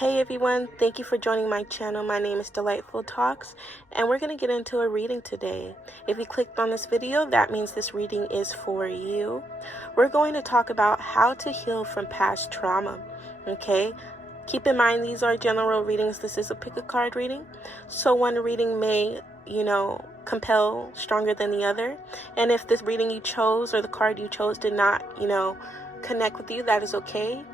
Hey everyone, thank you for joining my channel. My name is Delightful Talks, and we're going to get into a reading today. If you clicked on this video, that means this reading is for you. We're going to talk about how to heal from past trauma, okay? Keep in mind, these are general readings. This is a pick a card reading, so one reading may, compel stronger than the other. And if this reading you chose or the card you chose did not, connect with you, that is okay.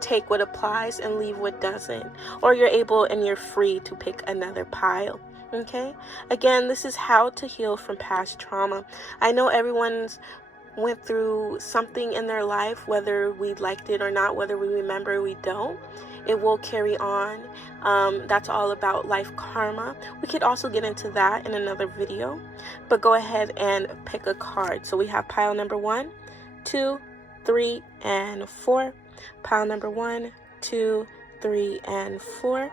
Take what applies and leave what doesn't, or you're able and you're free to pick another pile. Okay, again, this is how to heal from past trauma. I know everyone's went through something in their life, whether we liked it or not, whether we remember or we don't. It will carry on. That's all about life karma. We could also get into that in another video, but go ahead and pick a card. So we have pile number 1, 2, 3, and 4. Pile number 1, 2, 3, and 4.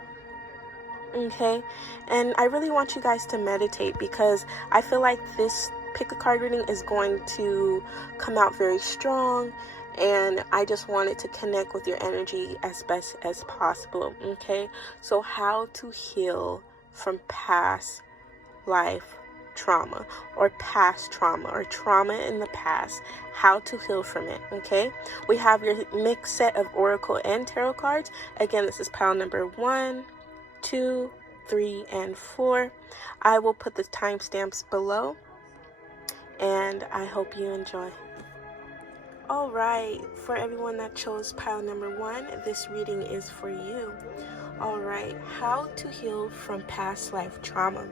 Okay, and I really want you guys to meditate, because I feel like this pick a card reading is going to come out very strong, and I just wanted to connect with your energy as best as possible. Okay, so how to heal from past life trauma, or past trauma, or trauma in the past, how to heal from it. Okay, we have your mixed set of oracle and tarot cards. Again, this is pile number 1, 2, 3, and 4. I will put the timestamps below, and I hope you enjoy. All right, for everyone that chose pile number 1, this reading is for you. All right, how to heal from past life trauma.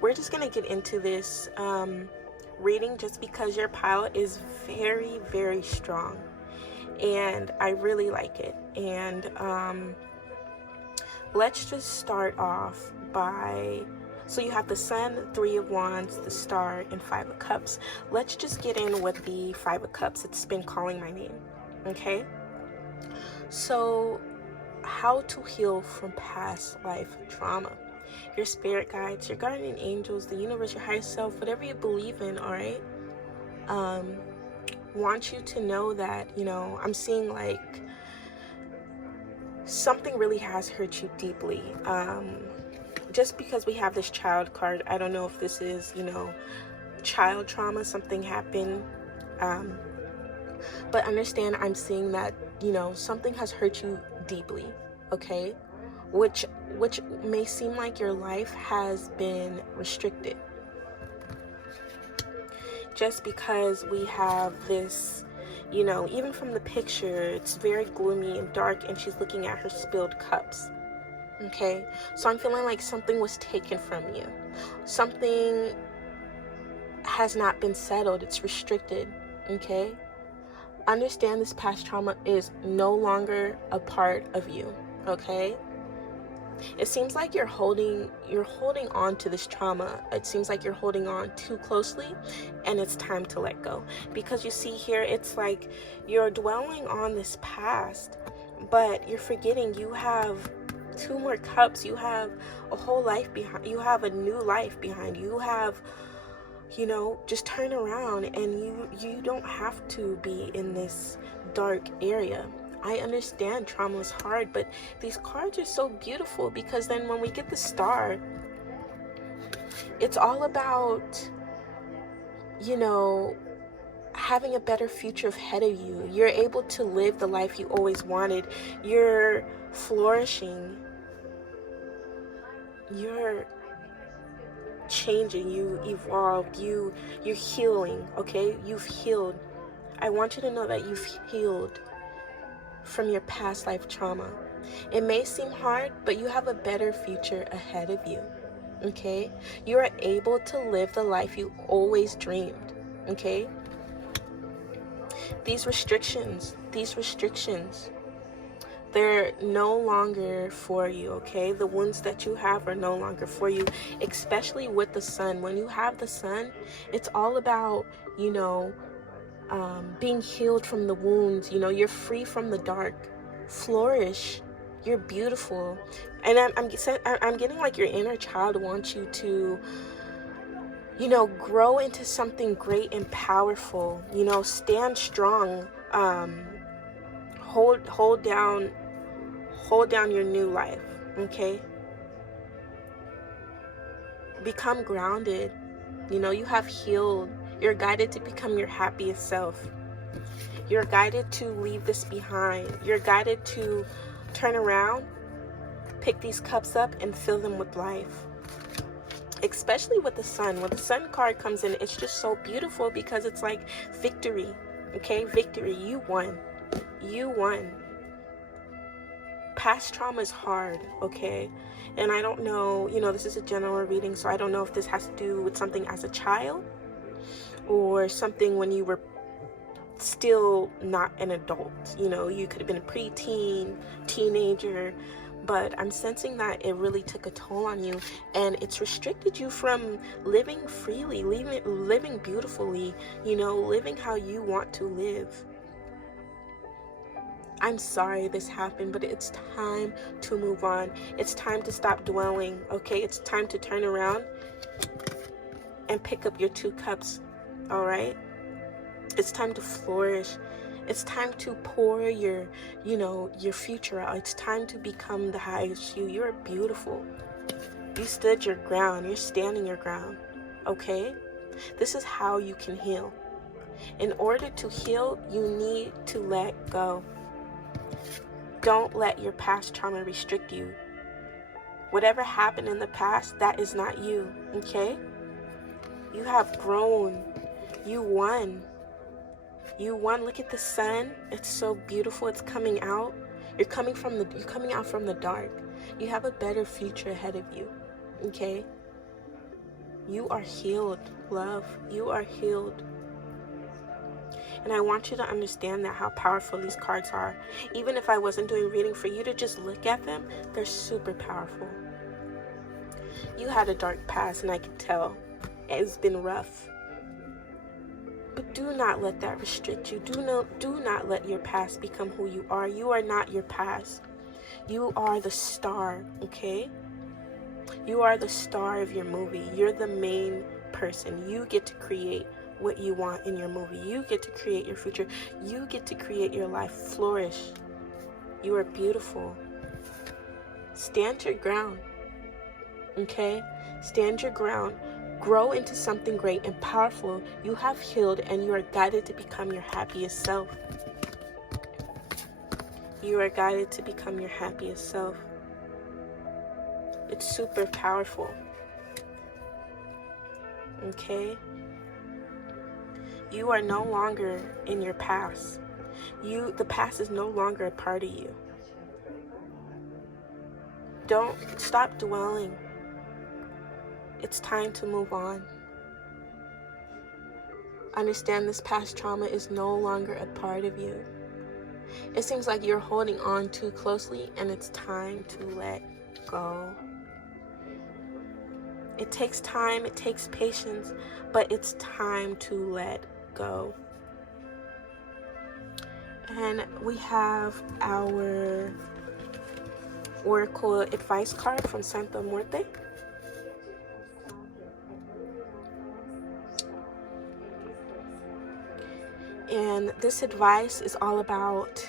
We're just going to get into this reading just because your pile is very, very strong, and I really like it. And let's just start off by, so you have the Sun, 3 of Wands, the Star, and 5 of Cups. Let's just get in with the 5 of Cups. It's been calling my name. Okay, so how to heal from past life trauma. Your spirit guides, your guardian angels, the universe, your higher self, whatever you believe in, all right, want you to know that, I'm seeing like something really has hurt you deeply. Just because we have this child card, I don't know if this is, child trauma, something happened, but understand, I'm seeing that, something has hurt you deeply, okay, which may seem like your life has been restricted. Just because we have this, even from the picture, it's very gloomy and dark, and she's looking at her spilled cups. Okay, so I'm feeling like something was taken from you. Something has not been settled. It's restricted. Okay, understand this past trauma is no longer a part of you. Okay, it seems like you're holding on to this trauma. It seems like you're holding on too closely, and it's time to let go. Because you see here, it's like you're dwelling on this past, but you're forgetting you have 2 more cups. You have a whole life behind. You have a new life behind. You have, just turn around, and you don't have to be in this dark area. I understand trauma is hard, but these cards are so beautiful, because then when we get the Star, it's all about, having a better future ahead of you. You're able to live the life you always wanted. You're flourishing. You're changing. You evolved. You're healing, okay? You've healed. I want you to know that you've healed from your past life trauma. It may seem hard, but you have a better future ahead of you. Okay, you are able to live the life you always dreamed. Okay, these restrictions, they're no longer for you. Okay, the wounds that you have are no longer for you, especially with the Sun. When you have the Sun, it's all about, being healed from the wounds. You're free from the dark. Flourish. You're beautiful. And I'm getting like your inner child wants you to, grow into something great and powerful. Stand strong. Hold hold down your new life, okay? Become grounded. You know, you have healed. You're guided to become your happiest self. You're guided to leave this behind. You're guided to turn around, pick these cups up, and fill them with life. Especially with the sun. When the sun card comes in, it's just so beautiful because it's like victory. Okay, victory. You won. You won. Past trauma is hard, okay? And I don't know, you know, this is a general reading, so I don't know if this has to do with something as a child or something when you were still not an adult. You know, you could have been a preteen, teenager, but I'm sensing that it really took a toll on you, and it's restricted you from living freely, living beautifully, you know, living how you want to live. I'm sorry this happened, but it's time to move on. It's time to stop dwelling, okay? It's time to turn around and pick up your 2 cups, all right? It's time to flourish. It's time to pour your, you know, your future out. It's time to become the highest you. You're beautiful. You stood your ground. You're standing your ground, okay? This is how you can heal. In order to heal, you need to let go. Don't let your past trauma restrict you. Whatever happened in the past, that is not you, okay? You have grown. You won. You won. Look at the sun. It's so beautiful. It's coming out. You're coming out from the dark. You have a better future ahead of you, okay? You are healed, love. You are healed. And I want you to understand that how powerful these cards are. Even if I wasn't doing reading, for you to just look at them, they're super powerful. You had a dark past, and I can tell. It's been rough. But do not let that restrict you. Do not let your past become who you are. You are not your past. You are the star, okay? You are the star of your movie. You're the main person. You get to create what you want in your movie. You get to create your future. You get to create your life flourish. You are beautiful. Stand your ground, okay? Stand your ground. Grow into something great and powerful. You have healed, and you are guided to become your happiest self. You are guided to become your happiest self. It's super powerful, okay? You are no longer in your past. The past is no longer a part of you. Don't stop dwelling. It's time to move on. Understand this past trauma is no longer a part of you. It seems like you're holding on too closely, and it's time to let go. It takes time, it takes patience, but it's time to let go. And we have our Oracle advice card from Santa Muerte. And this advice is all about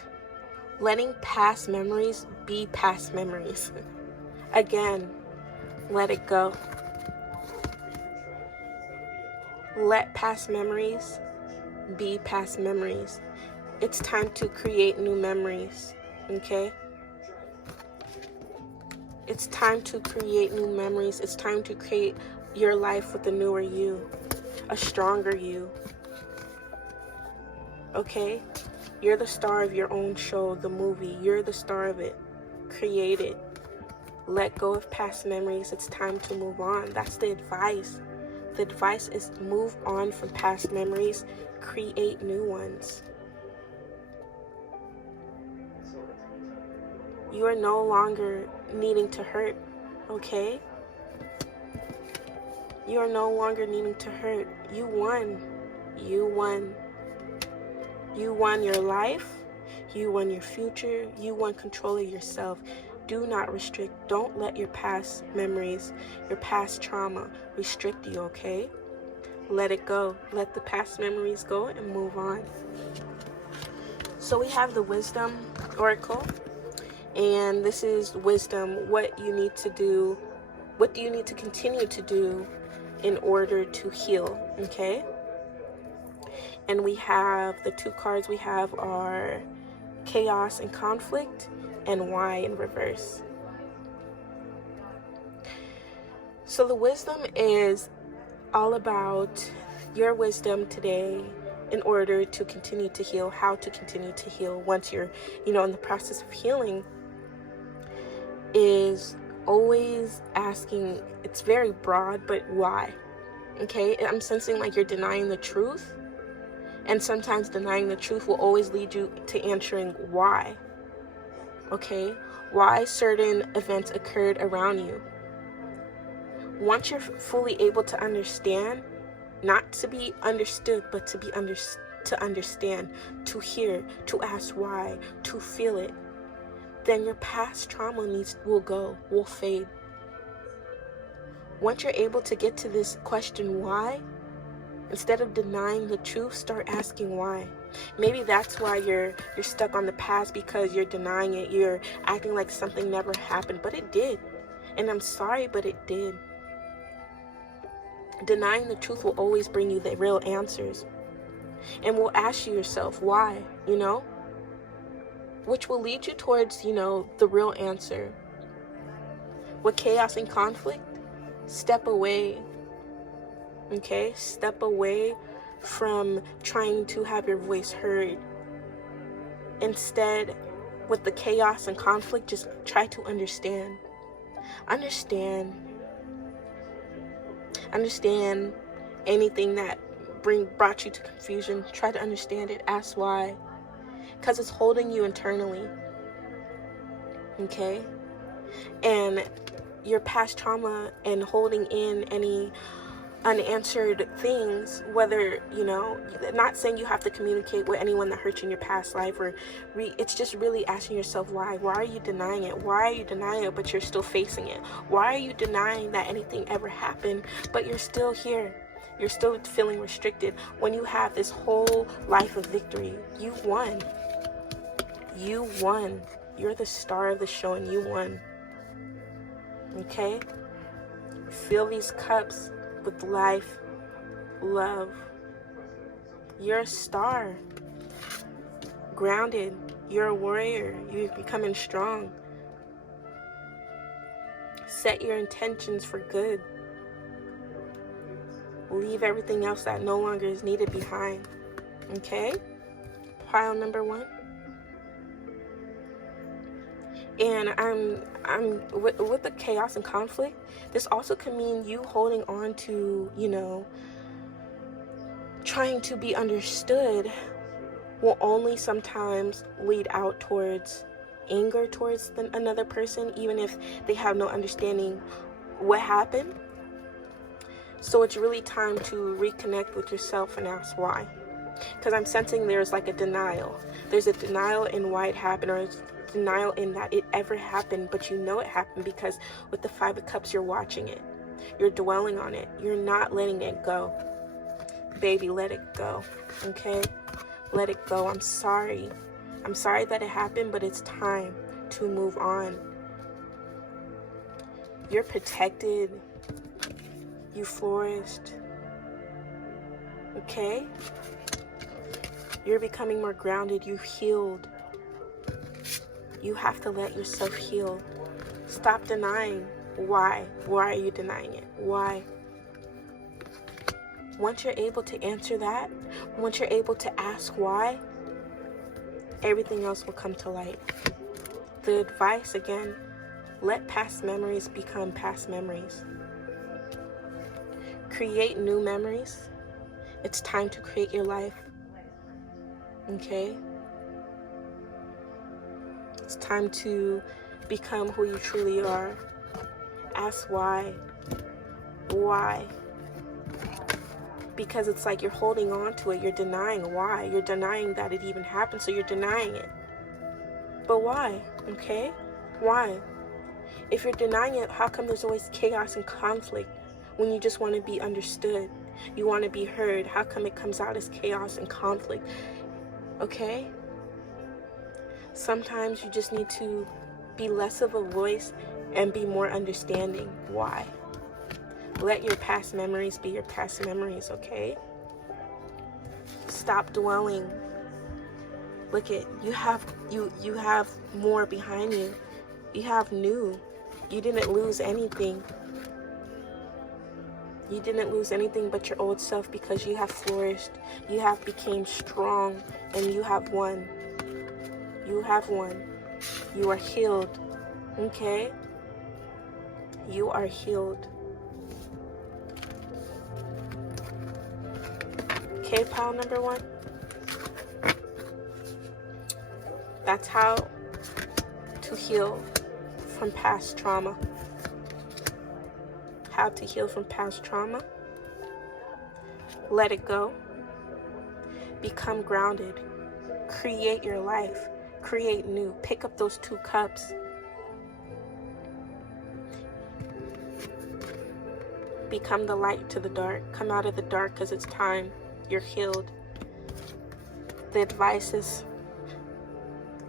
letting past memories be past memories. Again, let it go. Let past memories be past memories. It's time to create new memories, okay? It's time to create new memories. It's time to create your life with a newer you, a stronger you, okay? You're the star of your own show, the movie. You're the star of it. Create it. Let go of past memories. It's time to move on. That's the advice. The advice is move on from past memories, create new ones. You are no longer needing to hurt, okay? You are no longer needing to hurt. You won. You won. You won your life. You won your future. You won control of yourself. Do not restrict. Don't let your past memories, your past trauma restrict you, okay? Let it go. Let the past memories go and move on. So we have the Wisdom Oracle, And this is wisdom. What you need to do, what do you need to continue to do in order to heal? Okay. And we have the two cards we have are chaos and conflict, and why in reverse. So the wisdom is all about your wisdom today in order to continue to heal, how to continue to heal once you're, in the process of healing, is always asking, it's very broad, but why? Okay, I'm sensing like you're denying the truth, and sometimes denying the truth will always lead you to answering why. Okay, why certain events occurred around you. Once you're fully able to understand, not to be understood, but to be to understand, to hear, to ask why, to feel it, then your past trauma will fade. Once you're able to get to this question why, instead of denying the truth, start asking why. Maybe that's why you're stuck on the past, because you're denying it. You're acting like something never happened, but it did. And I'm sorry, but it did. Denying the truth will always bring you the real answers. And will ask yourself why, which will lead you towards, the real answer. With chaos and conflict, step away. Okay? Step away from trying to have your voice heard. Instead, with the chaos and conflict, just try to understand. Understand anything that brought you to confusion. Try to understand it. Ask why. Because it's holding you internally. Okay? And your past trauma and holding in any unanswered things, whether, not saying you have to communicate with anyone that hurt you in your past life, or it's just really asking yourself why are you denying it? Why are you denying it but you're still facing it? Why are you denying that anything ever happened but you're still here? You're still feeling restricted when you have this whole life of victory. You won. You're the star of the show, and you won. Okay? Fill these cups with life, love. You're a star. Grounded. You're a warrior. You're becoming strong. Set your intentions for good. Leave everything else that no longer is needed behind. Okay? Pile number 1. And I'm with the chaos and conflict, this also can mean you holding on to, trying to be understood will only sometimes lead out towards anger towards another person, even if they have no understanding what happened. So it's really time to reconnect with yourself and ask why. Because I'm sensing there's like a denial. There's a denial in why it happened, or denial in that it ever happened, but it happened because with the 5 of Cups, you're watching it. You're dwelling on it. You're not letting it go. Baby, let it go. Okay? Let it go. I'm sorry. I'm sorry that it happened, but it's time to move on. You're protected. You flourished. Okay? You're becoming more grounded. You healed. You have to let yourself heal. Stop denying. Why? Why are you denying it? Why? Once you're able to answer that, once you're able to ask why, everything else will come to light. The advice, again, let past memories become past memories. Create new memories. It's time to create your life. Okay? It's time to become who you truly are. Ask why. Why? Because it's like you're holding on to it. You're denying why. You're denying that it even happened, so you're denying it. But why? Okay? Why? If you're denying it, how come there's always chaos and conflict when you just want to be understood? You want to be heard. How come it comes out as chaos and conflict? Okay? Sometimes you just need to Be less of a voice and be more understanding. Why? Let your past memories be your past memories, okay? Stop dwelling. Look at you have more behind you. You have new. You didn't lose anything. You didn't lose anything but your old self, because you have flourished. You have became strong, and you have won. You have won. You are healed. Okay? You are healed. Okay, pile number 1? That's how to heal from past trauma. How to heal from past trauma. Let it go. Become grounded. Create your life. Create new. Pick up those 2 cups. Become the light to the dark. Come out of the dark, because it's time. You're healed. The advice is,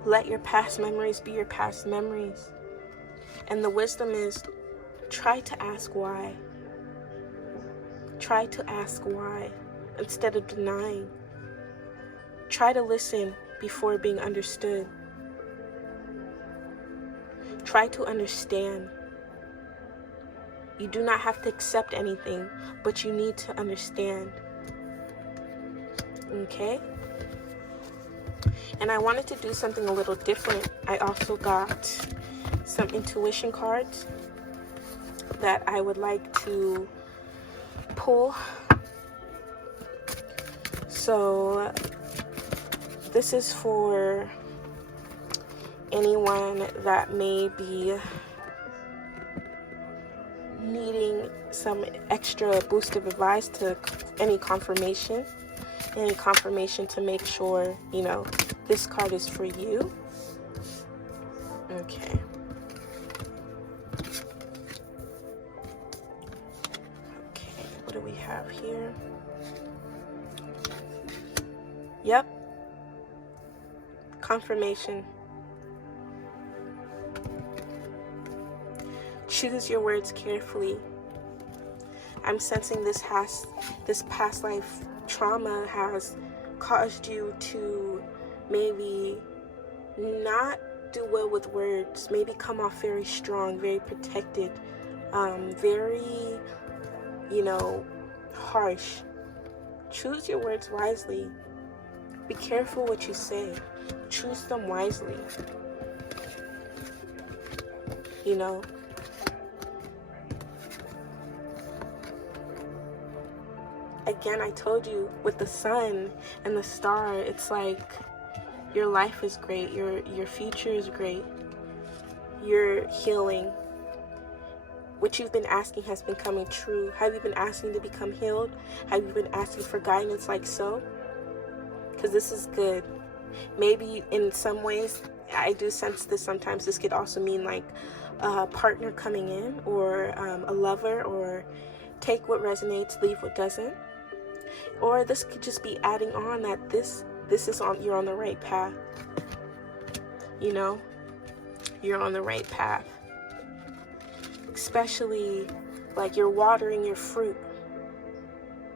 let your past memories be your past memories. And the wisdom is, try to ask why. Try to ask why instead of denying. Try to listen before being understood. Try to understand. You do not have to accept anything, but you need to understand. Okay? And I wanted to do something a little different. I also got some intuition cards that I would like to pull. So this is for anyone that may be needing some extra boost of advice, to any confirmation to make sure, you know, this card is for you. Okay. Okay, what do we have here? Yep. Confirmation. Choose your words carefully. I'm sensing this past life trauma has caused you to maybe not do well with words, maybe come off very strong, very protected, very, you know, harsh. Choose your words wisely. Be careful what you say. Choose them wisely. You know, again, I told you, with the sun and the star, it's like your life is great, your future is great, you're healing. What you've been asking has been coming true. Have you been asking to become healed? Have you been asking for guidance like so? Because this is good. Maybe in some ways, I do sense this sometimes. This could also mean like a partner coming in, or a lover, or take what resonates, leave what doesn't. Or this could just be adding on that this is you're on the right path. You know, you're on the right path. Especially like you're watering your fruit.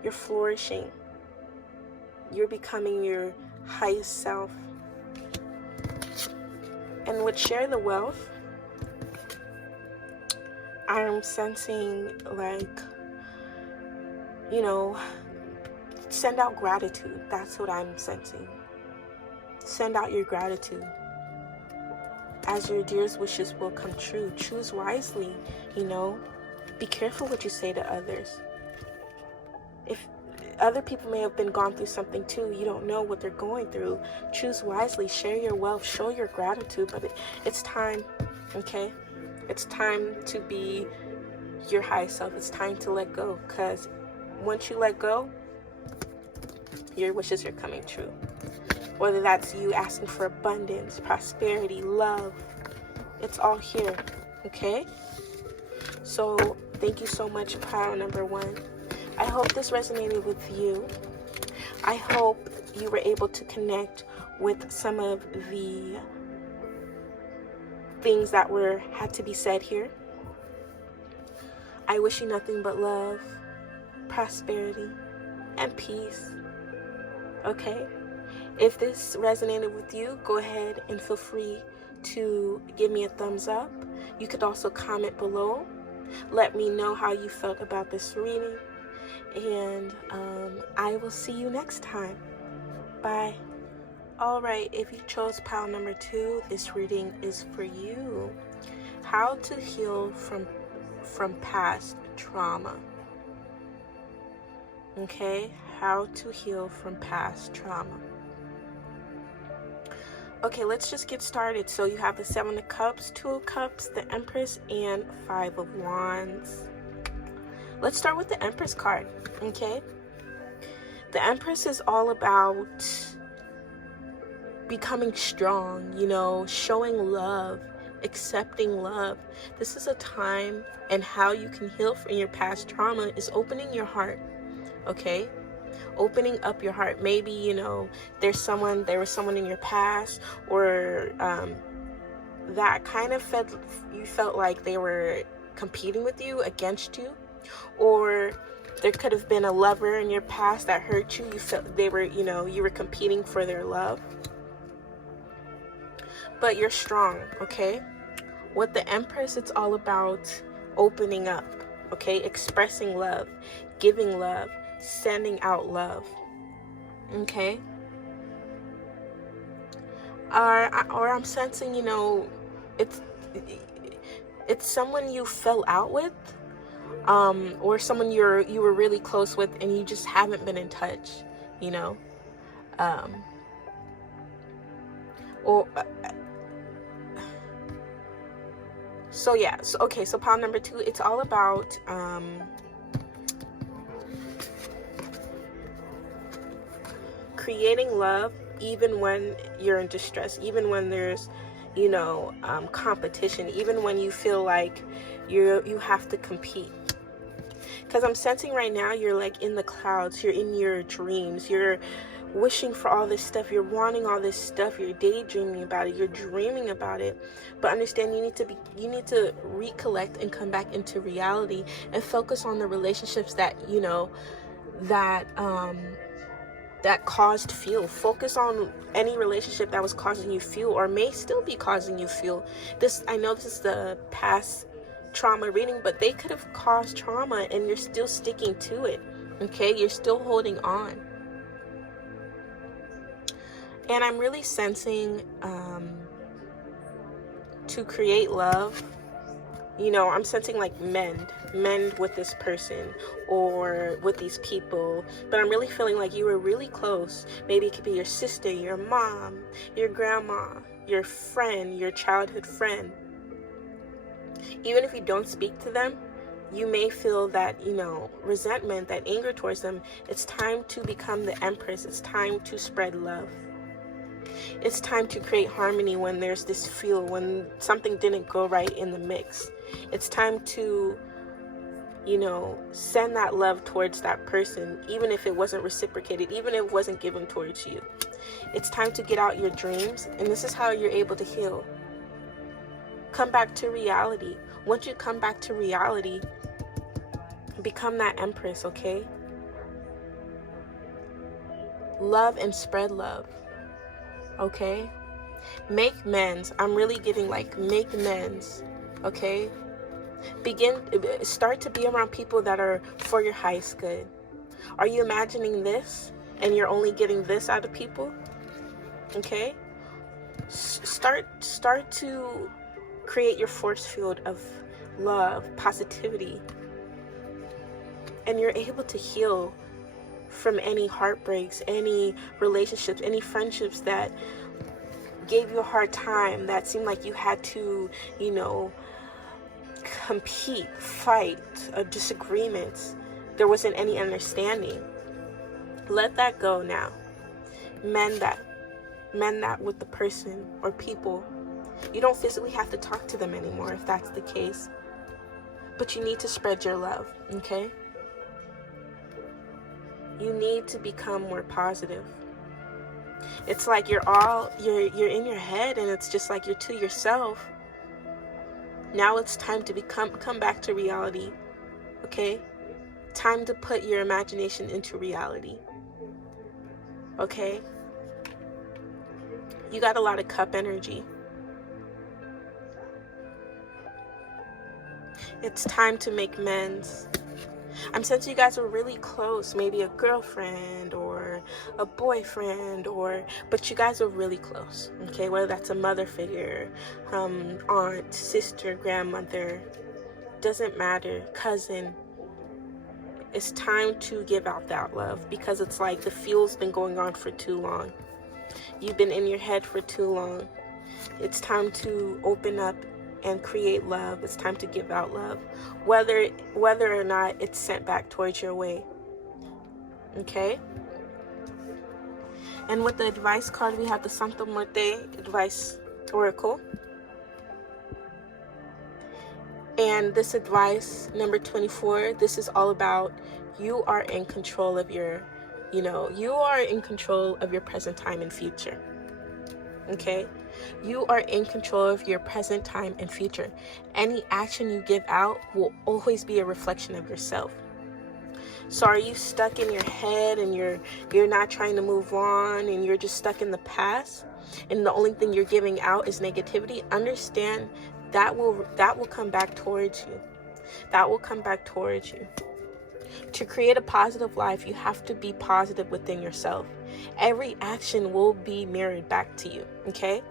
You're flourishing. You're becoming your highest self. And with Share the Wealth, I'm sensing like, you know, send out gratitude. That's what I'm sensing. Send out your gratitude, as your dearest wishes will come true. Choose wisely, you know. Be careful what you say to others. If other people may have gone through something too, you don't know what they're going through. Choose wisely. Share your wealth. Show your gratitude. But it's time, okay? It's time to be your highest self. It's time to let go, because once you let go, your wishes are coming true. Whether that's you asking for abundance, prosperity, love, it's all here, okay? So thank you so much, pile number 1. I hope this resonated with you. I hope you were able to connect with some of the things that had to be said here. I wish you nothing but love, prosperity, and peace. Okay? If this resonated with you, go ahead and feel free to give me a thumbs up. You could also comment below. Let me know how you felt about this reading. And I will see you next time. Bye. Alright, if you chose pile number 2, this reading is for you. How to heal from past trauma. Okay, how to heal from past trauma. Okay, let's just get started. So you have the 7 of Cups, 2 of Cups, the Empress, and 5 of Wands. Let's start with the Empress card, okay? The Empress is all about becoming strong, you know, showing love, accepting love. This is a time, and how you can heal from your past trauma is opening your heart, okay? Opening up your heart. Maybe, you know, there was someone in your past, or that kind of you felt like they were competing with you, against you, or there could have been a lover in your past that hurt you. You felt they were, you know, you were competing for their love. But you're strong, okay? With the Empress, it's all about opening up, okay? Expressing love, giving love, sending out love, okay? Or I'm sensing, you know, it's someone you fell out with, or someone you were really close with, and you just haven't been in touch, you know, so yeah. So okay, so pile number 2, it's all about creating love even when you're in distress, even when there's, you know, competition, even when you feel like you have to compete. Because I'm sensing right now you're like in the clouds, you're in your dreams, you're wishing for all this stuff, you're wanting all this stuff, you're daydreaming about it, you're dreaming about it. But understand, you need to recollect and come back into reality and focus on the relationships that, you know, that caused fuel. Focus on any relationship that was causing you fuel, or may still be causing you fuel. I know this is the past trauma reading, but they could have caused trauma and you're still sticking to it, okay? You're still holding on. And I'm really sensing to create love, you know, I'm sensing like mend with this person or with these people. But I'm really feeling like you were really close. Maybe it could be your sister, your mom, your grandma, your friend, your childhood friend. Even if you don't speak to them, you may feel that, you know, resentment, that anger towards them. It's time to become the Empress. It's time to spread love. It's time to create harmony when there's this fuel, when something didn't go right in the mix. It's time to, you know, send that love towards that person, even if it wasn't reciprocated, even if it wasn't given towards you. It's time to get out your dreams, and this is how you're able to heal. Come back to reality. Once you come back to reality, become that Empress, okay? Love and spread love, okay? Make amends. I'm really getting like make amends, okay? Start to be around people that are for your highest good. Are you imagining this and you're only getting this out of people? Okay? Start to create your force field of love, positivity, and you're able to heal from any heartbreaks, any relationships, any friendships that gave you a hard time, that seemed like you had to, you know, compete, fight, disagreements. There wasn't any understanding. Let that go now. Mend that with the person or people. You don't physically have to talk to them anymore if that's the case, but you need to spread your love, okay? You need to become more positive. It's like you're in your head, and it's just like you're to yourself, Now it's time to come back to reality, okay? Time to put your imagination into reality, okay? You got a lot of cup energy. It's time to make amends. I'm sensing you guys are really close, maybe a girlfriend or a boyfriend, but you guys are really close, okay? Whether that's a mother figure, aunt, sister, grandmother, doesn't matter, cousin. It's time to give out that love, because it's like the fuel's been going on for too long. You've been in your head for too long. It's time to open up and create love. It's time to give out love, whether or not it's sent back towards your way, okay? And with the advice card, we have the Santo Muerte Advice Oracle. And this advice, number 24, this is all about you are in control of your, you are in control of your present time and future. Okay? You are in control of your present time and future. Any action you give out will always be a reflection of yourself. So are you stuck in your head and you're not trying to move on and you're just stuck in the past, and the only thing you're giving out is negativity? Understand that will come back towards you. That will come back towards you. To create a positive life, you have to be positive within yourself. Every action will be mirrored back to you, okay?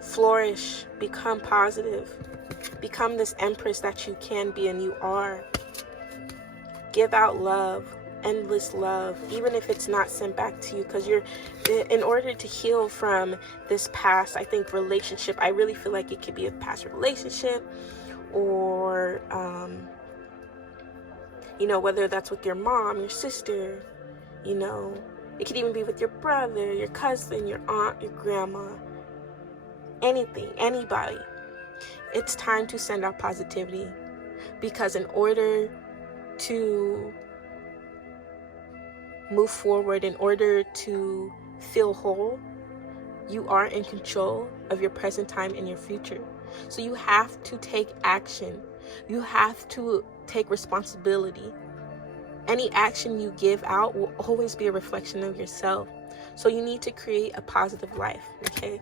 Flourish, become positive. Become this empress that you can be and you are. Give out love, endless love, even if it's not sent back to you, because in order to heal from this past, I think, relationship, I really feel like it could be a past relationship, or whether that's with your mom, your sister, it could even be with your brother, your cousin, your aunt, your grandma, anything, anybody. It's time to send out positivity, because in order to move forward, in order to feel whole, you are in control of your present time and your future. So you have to take action. You have to take responsibility. Any action you give out will always be a reflection of yourself. So you need to create a positive life, okay?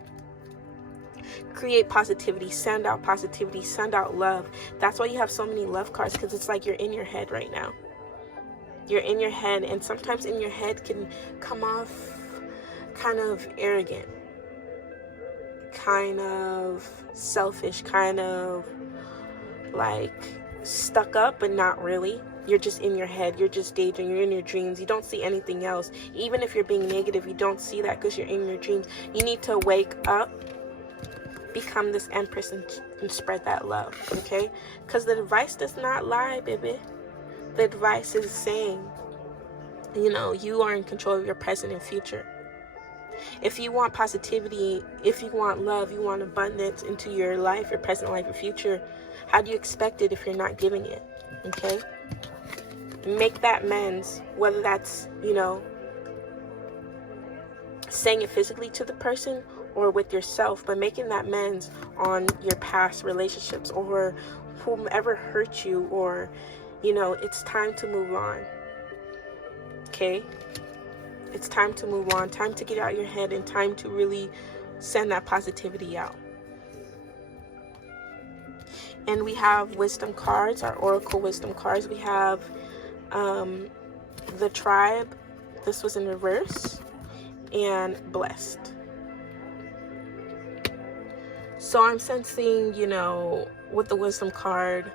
Create positivity, send out love. That's why you have so many love cards, because it's like you're in your head right now. You're in your head, and sometimes in your head can come off kind of arrogant, kind of selfish, kind of like stuck up, but not really. You're just in your head. You're just daydreaming. You're in your dreams. You don't see anything else. Even if you're being negative, you don't see that because you're in your dreams. You need to wake up, become this empress, and spread that love, okay? Because the advice does not lie, baby. The advice is saying, you are in control of your present and future. If you want positivity, if you want love, you want abundance into your life, your present life, your future, how do you expect it if you're not giving it? Okay? Make that amends, whether that's, saying it physically to the person or with yourself, but making that amends on your past relationships or whomever hurt you, or, it's time to move on. Okay? It's time to move on, time to get out your head, and time to really send that positivity out. And we have wisdom cards, our oracle wisdom cards. We have the tribe. This was in reverse, and blessed. So I'm sensing, with the wisdom card,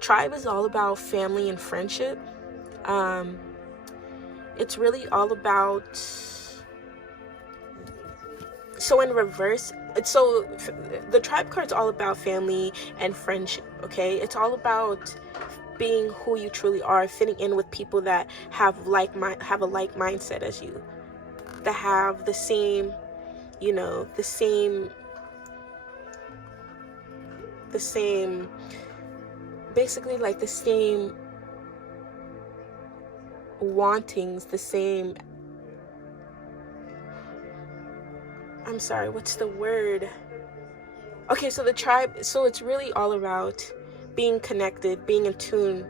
tribe is all about family and friendship. It's really all about, so in reverse, so the tribe card's all about family and friendship, okay? It's all about being who you truly are, fitting in with people that have a like mindset as you, that have the same, basically like the same wantings, the same, I'm sorry, what's the word? Okay, so the tribe, so it's really all about being connected, being in tune,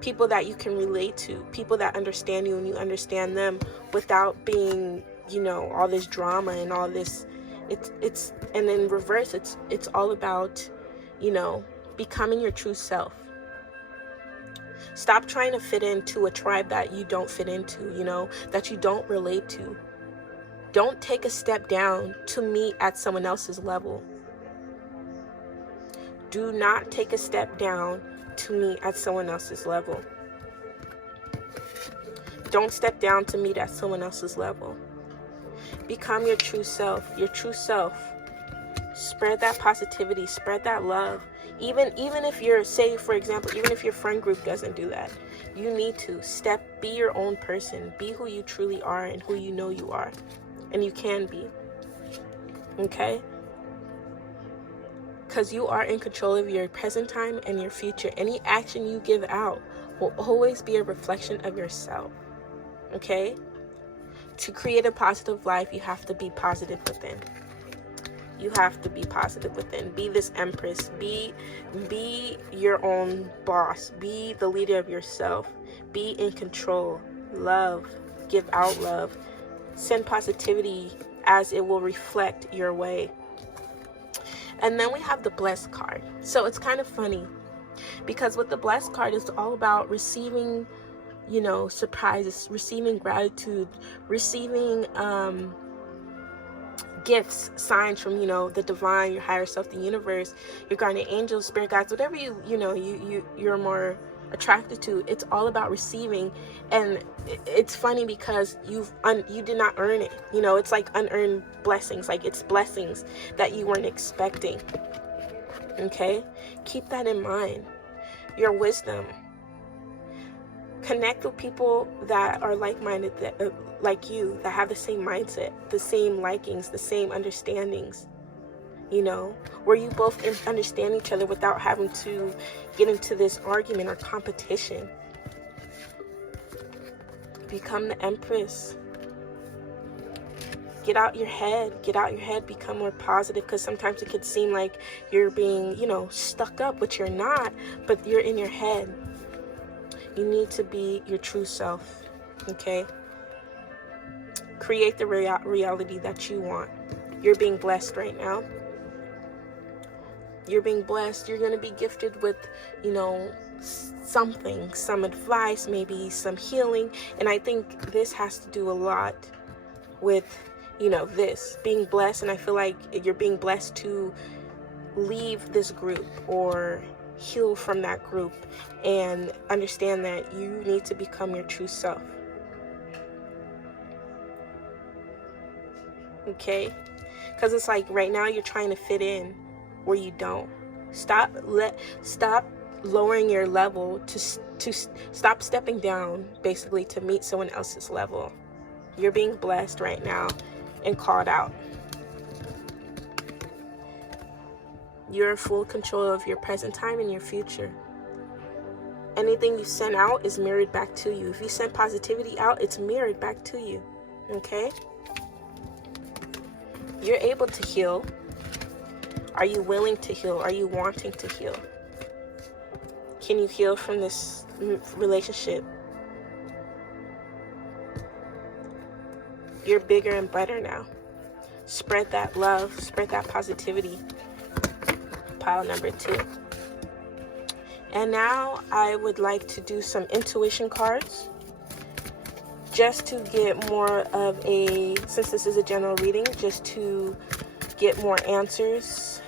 people that you can relate to, people that understand you and you understand them without being, all this drama and all this. It's and in reverse, it's all about, becoming your true self. Stop trying to fit into a tribe that you don't fit into, that you don't relate to. Don't take a step down to meet at someone else's level. Do not take a step down to meet at someone else's level. Don't step down to meet at someone else's level. Become your true self. Your true self. Spread that positivity. Spread that love. Even if you're, say, for example, even if your friend group doesn't do that, you need to be your own person. Be who you truly are and who you know you are. And you can be. Okay? Because you are in control of your present time and your future. Any action you give out will always be a reflection of yourself. Okay? To create a positive life, you have to be positive within. You have to be positive within. Be this empress. Be your own boss. Be the leader of yourself. Be in control. Love. Give out love. Send positivity as it will reflect your way. And then we have the blessed card. So it's kind of funny because with the blessed card, it's all about receiving, surprises, receiving gratitude, receiving gifts, signs from, the divine, your higher self, the universe, your guardian angels, spirit guides, whatever you're more attracted to. It's all about receiving. And it's funny because you did not earn it. It's like unearned blessings. Like it's blessings that you weren't expecting. Okay? Keep that in mind. Your wisdom. Connect with people that are like-minded, like you, that have the same mindset, the same likings, the same understandings, where you both understand each other without having to get into this argument or competition. Become the empress. Get out your head, become more positive, because sometimes it could seem like you're being, stuck up, which you're not, but you're in your head. You need to be your true self, okay? Create the reality that you want. You're being blessed right now. You're being blessed. You're going to be gifted with, something, some advice, maybe some healing. And I think this has to do a lot with, this being blessed. And I feel like you're being blessed to leave this group or heal from that group and understand that you need to become your true self. Okay? Because it's like right now you're trying to fit in where you don't. Stop lowering your level to stop stepping down basically to meet someone else's level. You're being blessed right now and called out. You're in full control of your present time and your future. Anything you send out is mirrored back to you. If you send positivity out, it's mirrored back to you. Okay? You're able to heal. Are you willing to heal? Are you wanting to heal? Can you heal from this relationship? You're bigger and better now. Spread that love. Spread that positivity. Pile number 2. And now I would like to do some intuition cards just to get more of a, since this is a general reading, just to get more answers,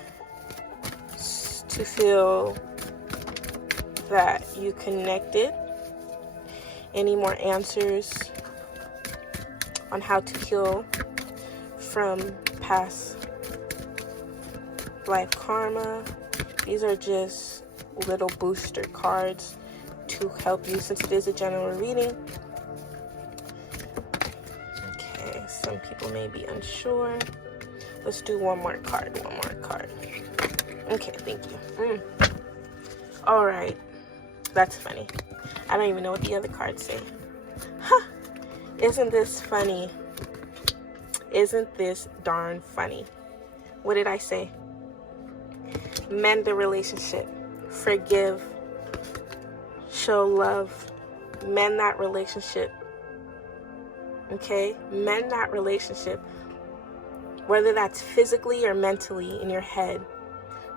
to feel that you connected. Any more answers on how to heal from past life karma. These are just little booster cards to help you since it is a general reading. Okay, some people may be unsure. Let's do one more card. Okay, thank you. All right, that's funny. I don't even know what the other cards say. Isn't this funny? Isn't this darn funny? What did I say? Mend the relationship. Forgive. Show love. Mend that relationship. Okay? Mend that relationship. Whether that's physically or mentally in your head.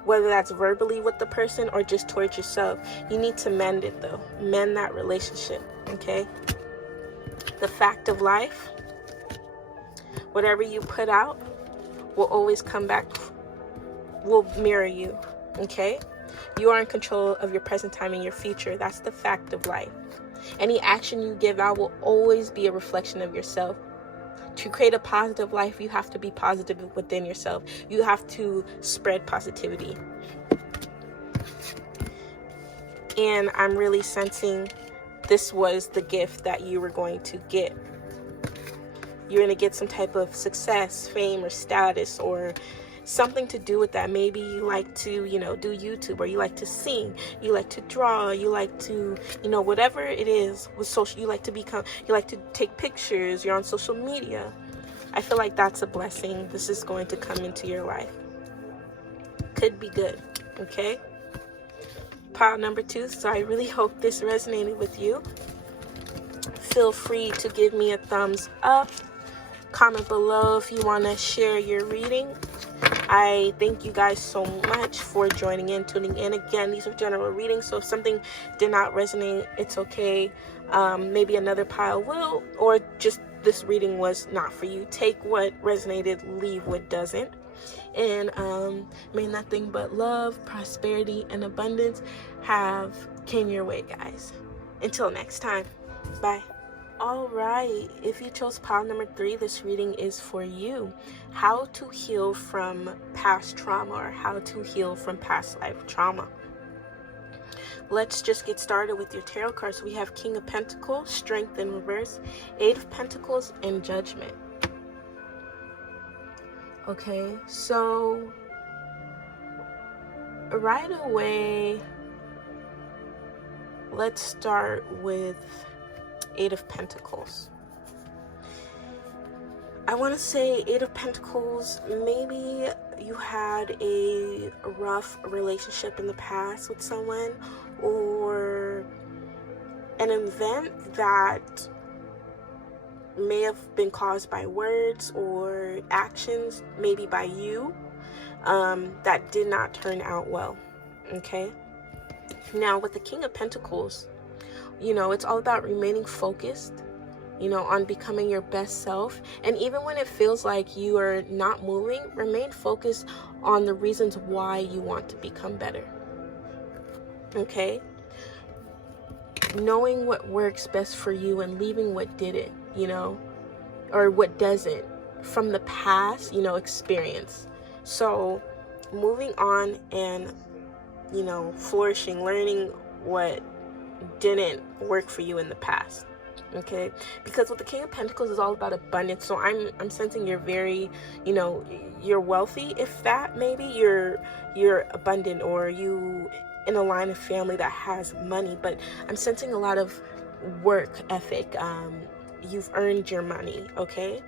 Whether that's verbally with the person or just towards yourself. You need to mend it though. Mend that relationship. Okay? The fact of life. Whatever you put out will always come back. Will mirror you. Okay? You are in control of your present time and your future. That's the fact of life. Any action you give out will always be a reflection of yourself. To create a positive life, you have to be positive within yourself. You have to spread positivity. And I'm really sensing this was the gift that you were going to get. You're going to get some type of success, fame, or status, or something to do with that. Maybe you like to, do YouTube, or you like to sing, you like to draw, you like to, whatever it is with social, you like to take pictures, you're on social media. I feel like that's a blessing. This is going to come into your life. Could be good, okay? Pile number 2, so I really hope this resonated with you. Feel free to give me a thumbs up. Comment below if you want to share your reading. I thank you guys so much for joining in, tuning in. Again, these are general readings, so if something did not resonate, it's okay. Maybe another pile will, or just this reading was not for you. Take what resonated, leave what doesn't. And may nothing but love, prosperity, and abundance came your way, guys. Until next time, bye. All right, if you chose pile number 3, this reading is for you. How to heal from past trauma, or how to heal from past life trauma. Let's just get started with your tarot cards. We have King of Pentacles, Strength in reverse, 8 of Pentacles, and Judgment. Okay, so right away, let's start with 8 of Pentacles. I want to say 8 of Pentacles, maybe you had a rough relationship in the past with someone, or an event that may have been caused by words or actions, maybe by you, that did not turn out well. Okay? Now, with the King of Pentacles, it's all about remaining focused, on becoming your best self. And even when it feels like you are not moving, remain focused on the reasons why you want to become better. Okay? Knowing what works best for you and leaving what didn't, or what doesn't from the past, experience. So moving on and, flourishing, learning what didn't work for you in the past. Okay, because with the King of Pentacles is all about abundance. So I'm sensing you're very, you're wealthy. If that, maybe you're abundant, or you in a line of family that has money. But I'm sensing a lot of work ethic. You've earned your money. Okay,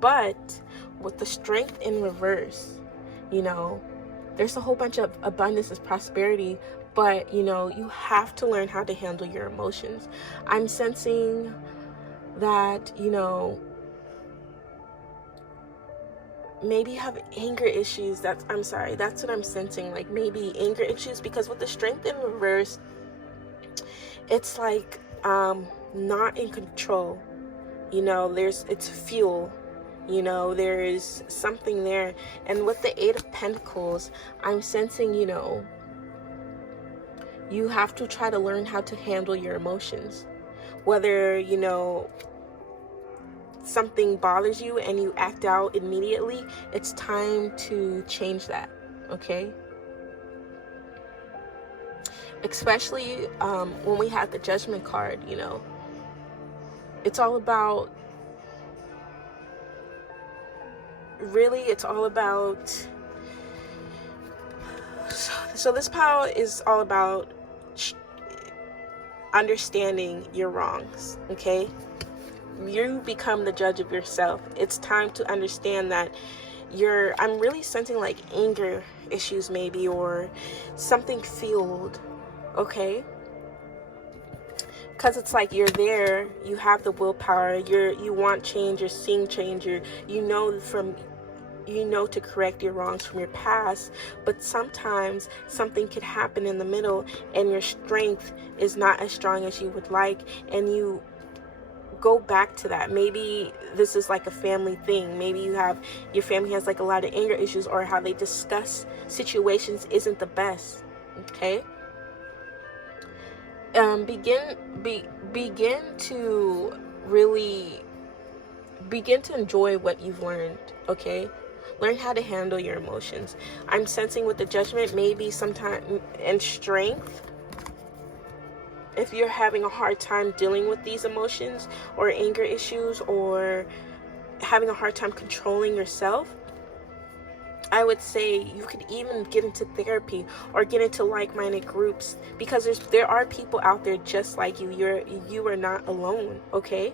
but with the Strength in reverse, there's a whole bunch of abundance and prosperity. But, you have to learn how to handle your emotions. I'm sensing that, maybe you have anger issues. That's what I'm sensing. Like maybe anger issues, because with the Strength in reverse, it's like not in control. It's fuel. There's something there. And with the 8 of Pentacles, I'm sensing, you have to try to learn how to handle your emotions. Whether, something bothers you and you act out immediately, it's time to change that, okay? Especially when we have the Judgment card, it's all about, so this power is all about understanding your wrongs, okay? you become the judge of yourself. It's time to understand that I'm really sensing like anger issues maybe, or something fueled, okay? Because it's like you're there, you have the willpower, you want change, you're seeing change, you know to correct your wrongs from your past, but sometimes something could happen in the middle and your strength is not as strong as you would like, and you go back to that. Maybe this is like a family thing. Maybe your family has like a lot of anger issues, or how they discuss situations isn't the best, okay? Begin to really enjoy what you've learned, okay? Learn how to handle your emotions. I'm sensing with the judgment, maybe sometime, and strength, if you're having a hard time dealing with these emotions or anger issues, or having a hard time controlling yourself, I would say you could even get into therapy or get into like-minded groups, because there are people out there just like you. You are not alone, okay?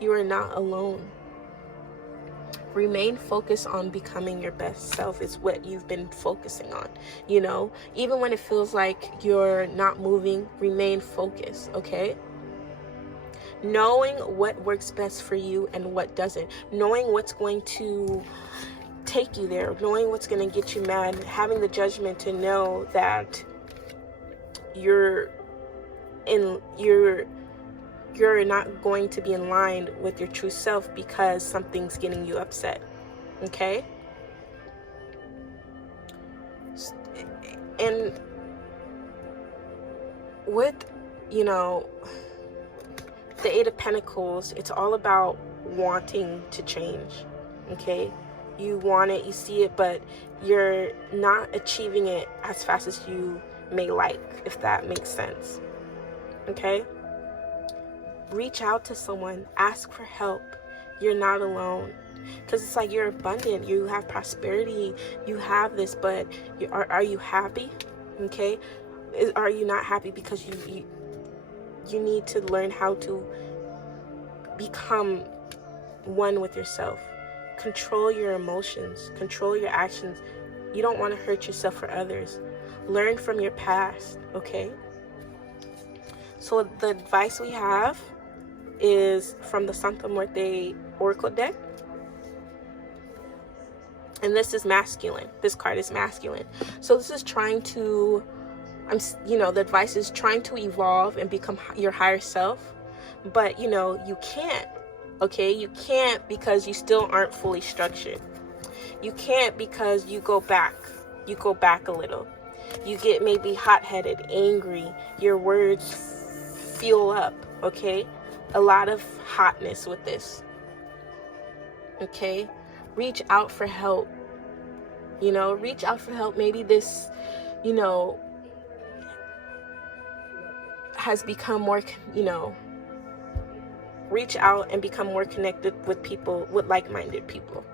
You are not alone. Remain focused on becoming your best self is what you've been focusing on, you know? Even when it feels like you're not moving, remain focused, okay? Knowing what works best for you and what doesn't. Knowing what's going to take you there, knowing what's going to get you mad, having the judgment to know that you're not going to be in line with your true self because something's getting you upset, okay? And with, the Eight of Pentacles, it's all about wanting to change, okay? You want it, you see it, but you're not achieving it as fast as you may like, if that makes sense, okay? Reach out to someone, ask for help. You're not alone, because it's like you're abundant, you have prosperity, you have this, but are you happy? Okay, are you not happy because you need to learn how to become one with yourself. Control your emotions, control your actions. You don't want to hurt yourself or others. Learn from your past, okay? So the advice we have is from the Santa Muerte Oracle deck. And this is masculine. This card is masculine. So this is trying to, the advice is trying to evolve and become your higher self. But, you can't, okay? You can't because you still aren't fully structured. You can't because you go back a little. You get maybe hot-headed, angry. Your words fuel up, okay? A lot of hotness with this, okay? Reach out for help, reach out for help. Maybe this, has become more, reach out and become more connected with people, with like-minded people.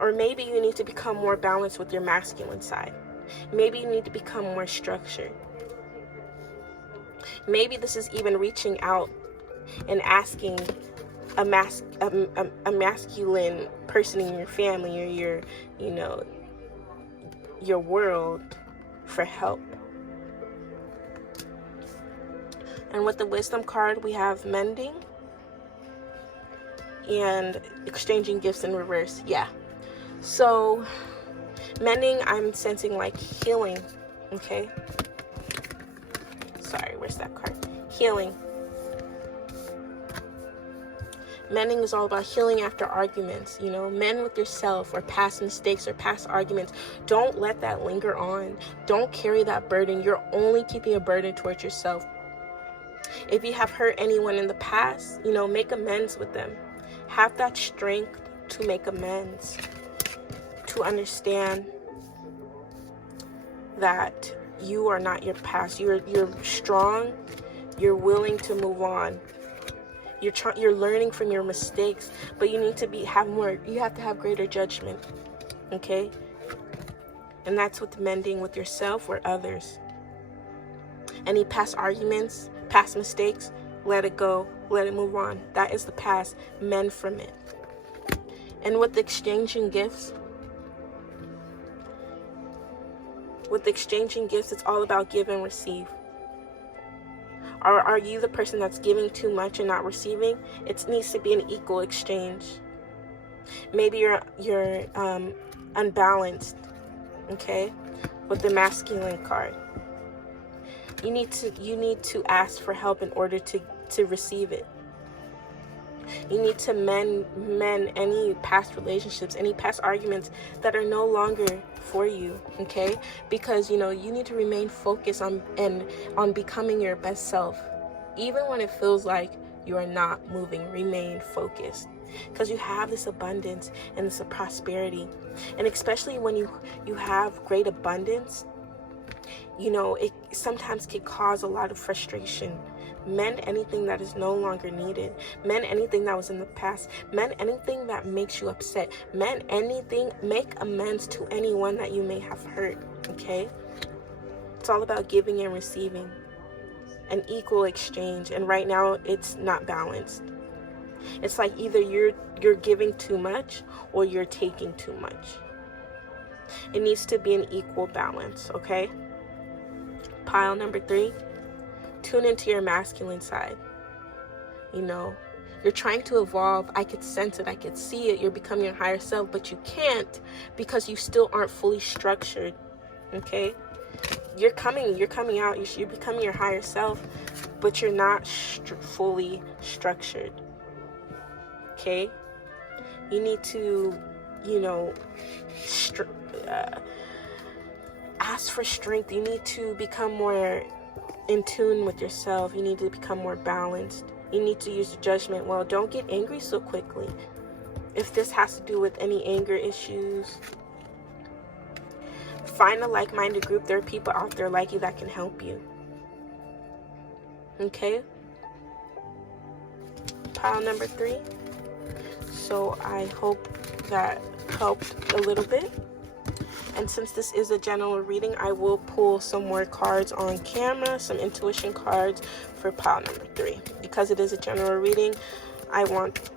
Or maybe you need to become more balanced with your masculine side. Maybe you need to become more structured. Maybe this is even reaching out and asking a masculine person in your family or your world for help. And with the wisdom card, we have mending and exchanging gifts in reverse. Yeah. So mending, I'm sensing like healing. Okay. Sorry, where's that card? Healing. Mending is all about healing after arguments, mend with yourself or past mistakes or past arguments. Don't let that linger on. Don't carry that burden. You're only keeping a burden towards yourself. If you have hurt anyone in the past, make amends with them. Have that strength to make amends, to understand that you are not your past. You're strong. You're willing to move on. You're learning from your mistakes, but you need to you have to have greater judgment, okay? And that's with mending with yourself or others. Any past arguments, past mistakes, let it go, let it move on. That is the past. Mend from it. And with exchanging gifts, it's all about give and receive. Are you the person that's giving too much and not receiving? It needs to be an equal exchange. Maybe you're unbalanced, okay, with the masculine card. You need to ask for help in order to receive it. You need to mend any past relationships, any past arguments that are no longer for you, okay? Because you need to remain focused on becoming your best self. Even when it feels like you are not moving, remain focused. Because you have this abundance and this prosperity. And especially when you have great abundance, it sometimes can cause a lot of frustration. Mend anything that is no longer needed. Mend anything that was in the past. Mend anything that makes you upset. Mend anything. Make amends to anyone that you may have hurt. Okay? It's all about giving and receiving. An equal exchange. And right now, it's not balanced. It's like either you're giving too much or you're taking too much. It needs to be an equal balance. Okay? Pile number 3. Tune into your masculine side. You're trying to evolve. I could sense it. I could see it. You're becoming your higher self, but you can't because you still aren't fully structured. Okay? You're coming out. You're becoming your higher self, but you're not fully structured. Okay? You need to, ask for strength. You need to become more in tune with yourself. You need to become more balanced. You need to use judgment. Well, don't get angry so quickly. If this has to do with any anger issues, find a like-minded group. There are people out there like you that can help you. Okay? Pile number 3. So I hope that helped a little bit. And since this is a general reading, I will pull some more cards on camera, some intuition cards for pile number 3. Because it is a general reading, I want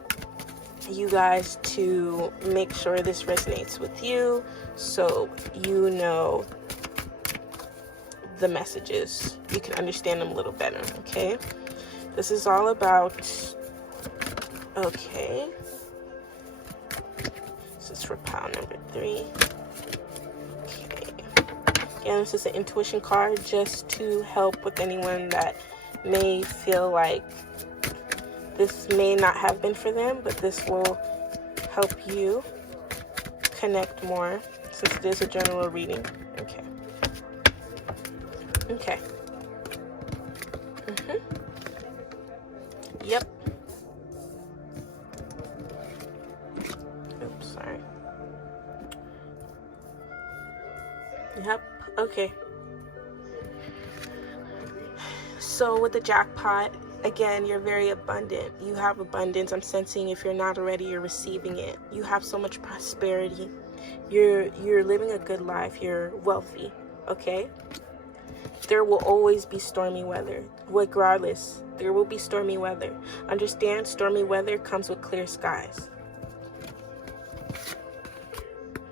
you guys to make sure this resonates with you so you know the messages. You can understand them a little better, okay? This is all about... Okay. This is for pile number 3. Again, this is an intuition card just to help with anyone that may feel like this may not have been for them, but this will help you connect more since it is a general reading. Okay. Okay. Yep. Oops, sorry. Yep. Okay. So with the jackpot, again, you're very abundant. You have abundance. I'm sensing if you're not already, you're receiving it. You have so much prosperity. You're living a good life. You're wealthy. Okay? There will always be stormy weather. Regardless, there will be stormy weather. Understand, stormy weather comes with clear skies.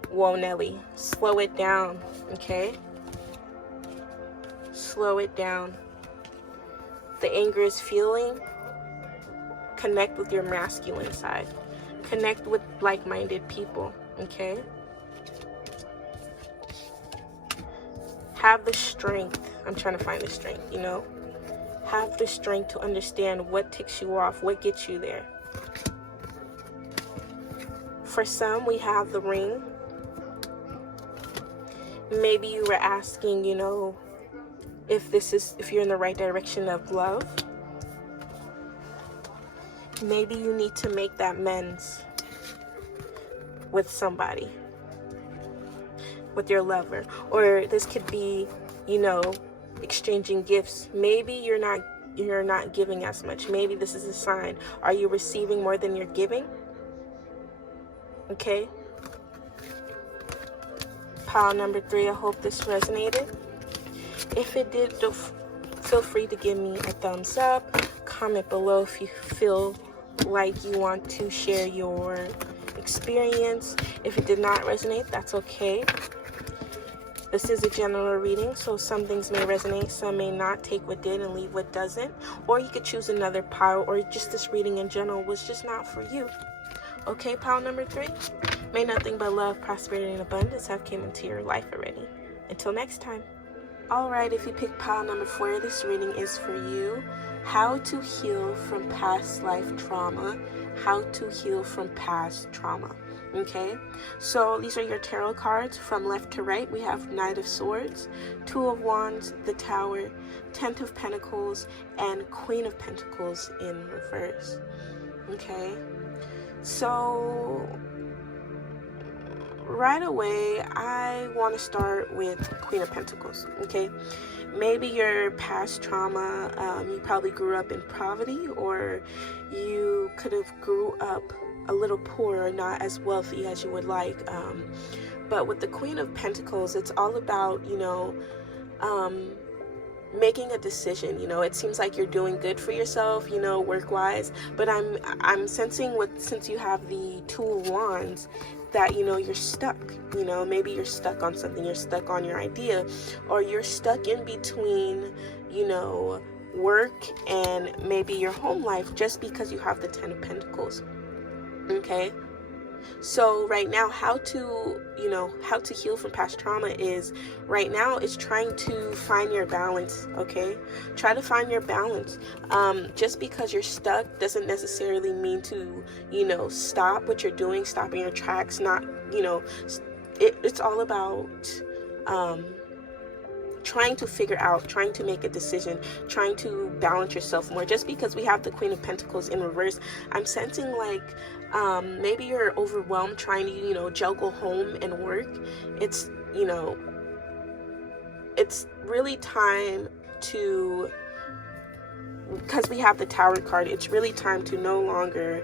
Whoa, Nelly. Slow it down. Okay? Slow it down. The anger is feeling. Connect with your masculine side. Connect with like-minded people. Okay? Have the strength. I'm trying to find the strength, Have the strength to understand what ticks you off, what gets you there. For some, we have the ring. Maybe you were asking, if you're in the right direction of love. Maybe you need to make that amends with somebody, with your lover. Or this could be, exchanging gifts. Maybe you're not giving as much. Maybe this is a sign. Are you receiving more than you're giving? Okay. Pile number 3, I hope this resonated. If it did, feel free to give me a thumbs up, comment below if you feel like you want to share your experience. If it did not resonate, that's okay. This is a general reading, so some things may resonate, some may not. Take what did and leave what doesn't. Or you could choose another pile, or just this reading in general was just not for you. Okay, pile number 3. May nothing but love, prosperity, and abundance have came into your life already. Until next time. Alright, if you pick pile number 4, this reading is for you. How to heal from past life trauma. How to heal from past trauma. Okay, so these are your tarot cards from left to right. We have Knight of Swords, Two of Wands, the Tower, 10 of Pentacles, and Queen of Pentacles in reverse. Okay, so right away I want to start with Queen of Pentacles. Okay, maybe your past trauma, you probably grew up in poverty, or you could have grew up a little poor or not as wealthy as you would like, but with the Queen of Pentacles, it's all about, making a decision. It seems like you're doing good for yourself, work-wise, but I'm sensing, since you have the Two of Wands, that you're stuck. Maybe you're stuck on something, you're stuck on your idea, or you're stuck in between work and maybe your home life, just because you have the 10 of Pentacles. Okay, so right now, how to heal from past trauma is, right now, it's trying to find your balance. Okay, try to find your balance. Just because you're stuck doesn't necessarily mean to stop what you're doing, stop in your tracks. Not it's all about trying to figure out, trying to make a decision, trying to balance yourself more. Just because we have the Queen of Pentacles in reverse, I'm sensing like maybe you're overwhelmed trying to juggle home and work. It's it's really time to, because we have the Tower card, it's really time to no longer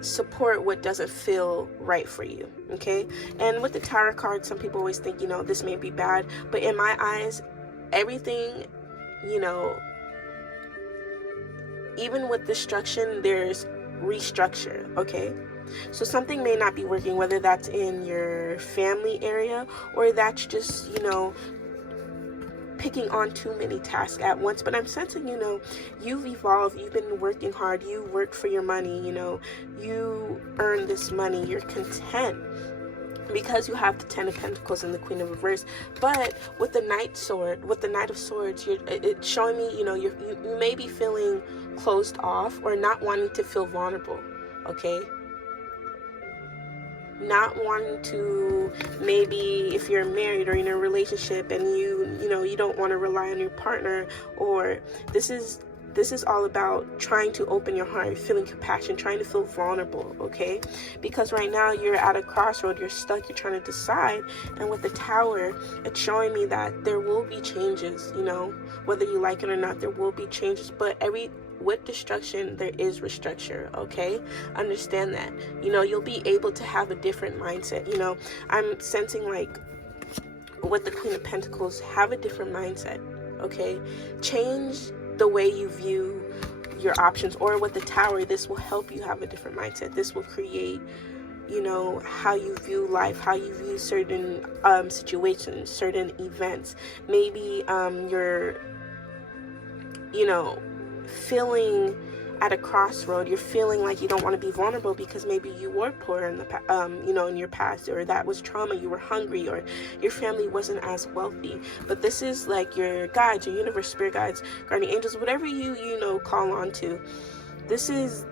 support what doesn't feel right for you. Okay, and with the Tower card, some people always think this may be bad, but in my eyes, everything, even with destruction, there's restructure. Okay, so something may not be working, whether that's in your family area, or that's just picking on too many tasks at once. But I'm sensing you've evolved, you've been working hard, you work for your money, you earn this money, you're content because you have the 10 of Pentacles and the Queen of Reverse. But with the Knight of Swords, it's showing me you may be feeling closed off, or not wanting to feel vulnerable. Okay, not wanting to, maybe if you're married or in a relationship and you don't want to rely on your partner, or this is all about trying to open your heart, feeling compassion, trying to feel vulnerable. Okay, because right now you're at a crossroad, you're stuck, you're trying to decide. And with the Tower, it's showing me that there will be changes, whether you like it or not, there will be changes. But with destruction, there is restructure. Okay, understand that. You'll be able to have a different mindset. I'm sensing like with the Queen of Pentacles, have a different mindset. Okay, change the way you view your options. Or with the Tower, this will help you have a different mindset. This will create how you view life, how you view certain situations, certain events. Maybe you're feeling at a crossroad, you're feeling like you don't want to be vulnerable because maybe you were poor in the in your past, or that was trauma, you were hungry, or your family wasn't as wealthy. But this is like your guides, your universe, spirit guides, guardian angels, whatever you call on to. This is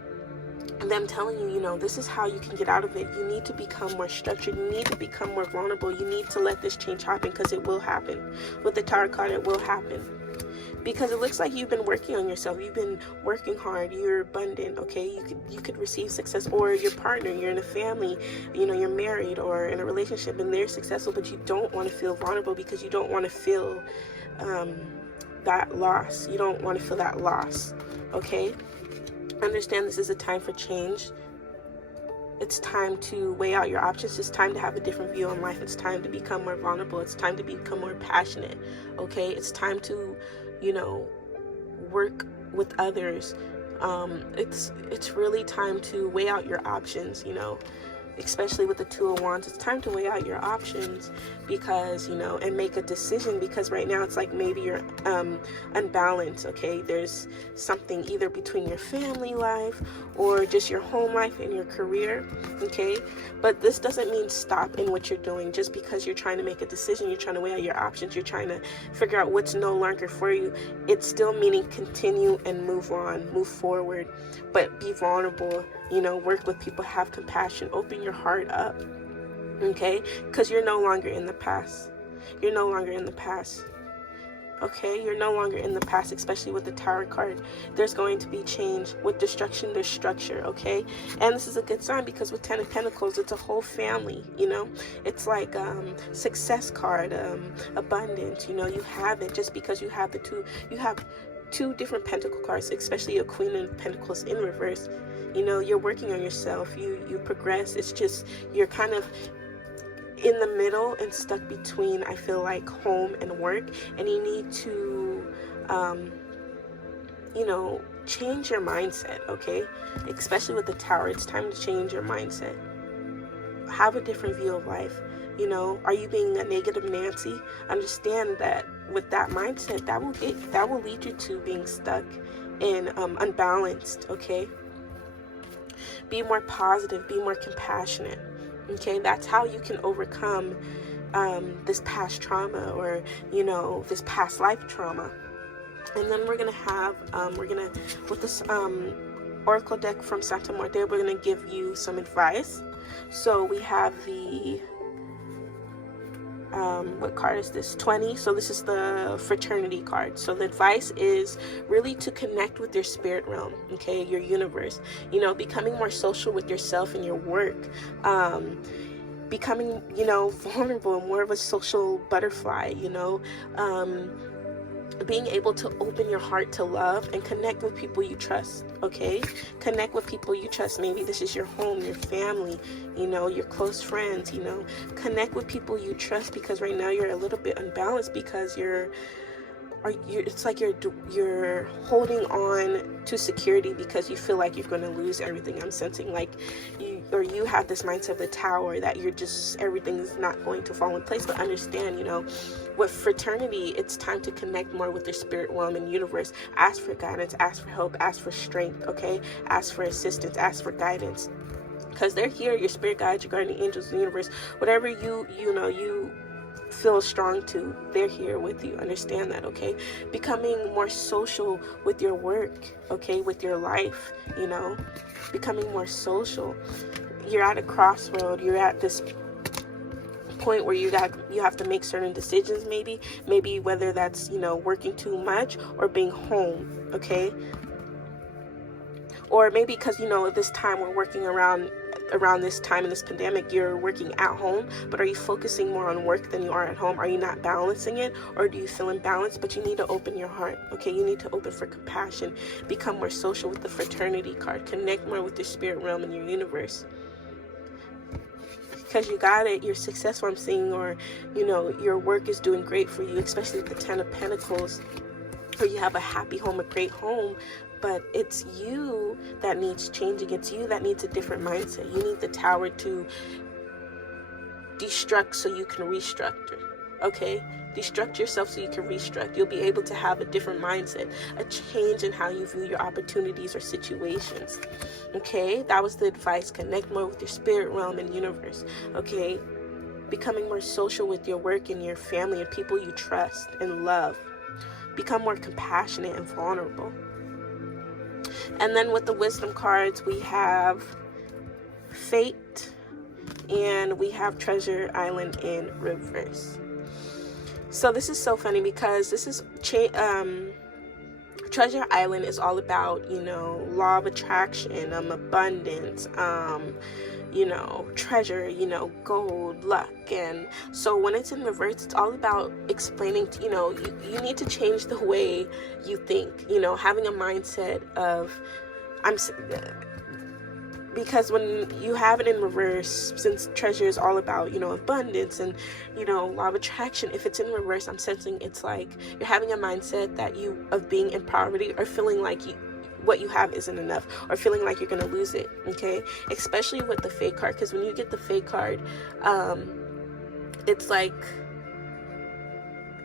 them telling you, this is how you can get out of it. You need to become more structured, you need to become more vulnerable, you need to let this change happen, because it will happen. With the Tower card, it will happen. Because it looks like you've been working on yourself, you've been working hard, you're abundant. Okay, you could receive success, or your partner, you're in a family, you're married or in a relationship and they're successful, but you don't want to feel vulnerable because you don't want to feel that loss. You don't want to feel that loss. Okay, understand this is a time for change. It's time to weigh out your options. It's time to have a different view on life. It's time to become more vulnerable. It's time to become more passionate. Okay, it's time to work with others, it's really time to weigh out your options, especially with the Two of Wands. It's time to weigh out your options because, and make a decision, because right now it's like maybe you're unbalanced, okay? There's something either between your family life or just your home life and your career, okay? But this doesn't mean stop in what you're doing. Just because you're trying to make a decision, you're trying to weigh out your options, you're trying to figure out what's no longer for you, it's still meaning continue and move on, move forward, but be vulnerable, work with people, have compassion, open your heart up, okay? Because you're no longer in the past. You're no longer in the past, okay? You're no longer in the past, especially with the Tower card. There's going to be change. With destruction, there's structure, okay? And this is a good sign because with Ten of Pentacles, it's a whole family, It's like success card, abundance, you have it. Just because you have you have two different Pentacle cards, especially a Queen of Pentacles in reverse. You're working on yourself, you progress. It's just you're kind of in the middle and stuck between, I feel like, home and work, and you need to change your mindset, okay? Especially with the Tower, it's time to change your mindset. Have a different view of life. Are you being a negative Nancy? Understand that with that mindset, that will lead you to being stuck and unbalanced, okay? Be more positive, be more compassionate, okay? That's how you can overcome this past trauma, or this past life trauma. And then we're gonna have with this oracle deck from Santa Muerte, we're gonna give you some advice. So we have the what card is this? 20. So this is the fraternity card. So the advice is really to connect with your spirit realm, okay, your universe, becoming more social with yourself and your work, becoming, vulnerable, more of a social butterfly, being able to open your heart to love and connect with people you trust, okay? Connect with people you trust. Maybe this is your home, your family, your close friends, Connect with people you trust, because right now you're a little bit unbalanced because it's like you're holding on to security because you feel like you're going to lose everything. I'm sensing like you have this mindset of the Tower that everything is not going to fall in place. But understand, with fraternity, it's time to connect more with your spirit realm and universe. Ask for guidance, ask for help, ask for strength, okay? Ask for assistance, ask for guidance, because they're here. Your spirit guides, your guardian angels, the universe, whatever you feel strong to, they're here with you. Understand that, okay? Becoming more social with your work, okay, with your life, becoming more social. You're at a crossroad. You're at this point where you have to make certain decisions, maybe whether that's working too much or being home, okay? Or maybe because this time we're working around this time in this pandemic, you're working at home, but are you focusing more on work than you are at home? Are you not balancing it, or do you feel imbalanced? But you need to open your heart, okay? You need to open for compassion, become more social with the fraternity card, connect more with your spirit realm and your universe, because you got it. You're successful, I'm seeing, or your work is doing great for you, especially with the Ten of Pentacles, or you have a happy home, a great home. But it's you that needs changing. It's you that needs a different mindset. You need the Tower to destruct so you can restructure, okay? Destruct yourself so you can restruct. You'll be able to have a different mindset, a change in how you view your opportunities or situations, okay? That was the advice. Connect more with your spirit realm and universe, okay? Becoming more social with your work and your family and people you trust and love. Become more compassionate and vulnerable. And then with the wisdom cards, we have Fate and we have Treasure Island in reverse. So this is so funny because this is Treasure Island is all about, law of attraction, abundance, treasure, gold, luck. And so when it's in reverse, it's all about explaining, you need to change the way you think, having a mindset of, because when you have it in reverse, since treasure is all about, abundance and, law of attraction, if it's in reverse, I'm sensing it's like you're having a mindset of being in poverty, or feeling like what you have isn't enough, or feeling like you're going to lose it. Okay. Especially with the fake card. Because when you get the fake card, it's like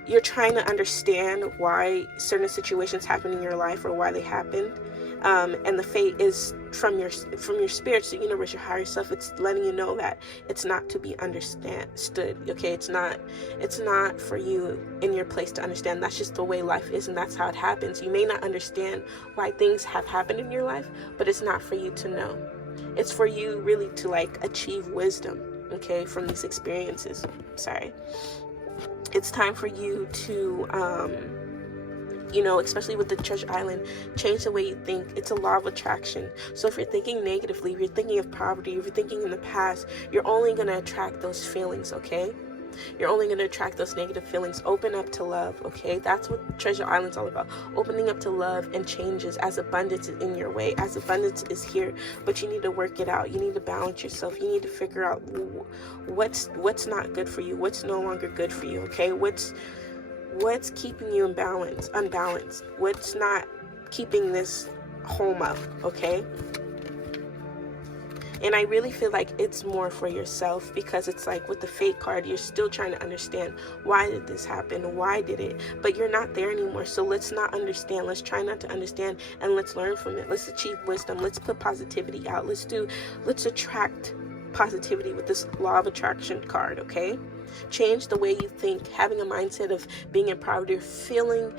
you're trying to understand why certain situations happen in your life, or why they happened. And the fate is from your spirits, the universe, your higher self. It's letting you know that it's not to be understood. Okay, it's not for you in your place to understand. That's just the way life is, and that's how it happens. You may not understand why things have happened in your life, but it's not for you to know. It's for you really to like achieve wisdom, okay, from these experiences. It's time for you to especially with the treasure island, change the way you think. It's a law of attraction. So if you're thinking negatively, if you're thinking of poverty, if you're thinking in the past, you're only going to attract those feelings, okay? You're only going to attract those negative feelings. Open up to love, okay? That's what treasure island's all about. Opening up to love and changes as abundance is in your way, as abundance is here. But you need to work it out. You need to balance yourself. You need to figure out what's not good for you, what's no longer good for you, okay? What's keeping you unbalanced? What's not keeping this home up, okay? And I really feel like it's more for yourself, because it's like with the fate card, you're still trying to understand, why did this happen? Why did it? But you're not there anymore. So let's not understand. Let's try not to understand, and let's learn from it. Let's achieve wisdom. Let's put positivity out. Let's attract positivity with this law of attraction card, okay? Change the way you think, having a mindset of being in poverty, feeling,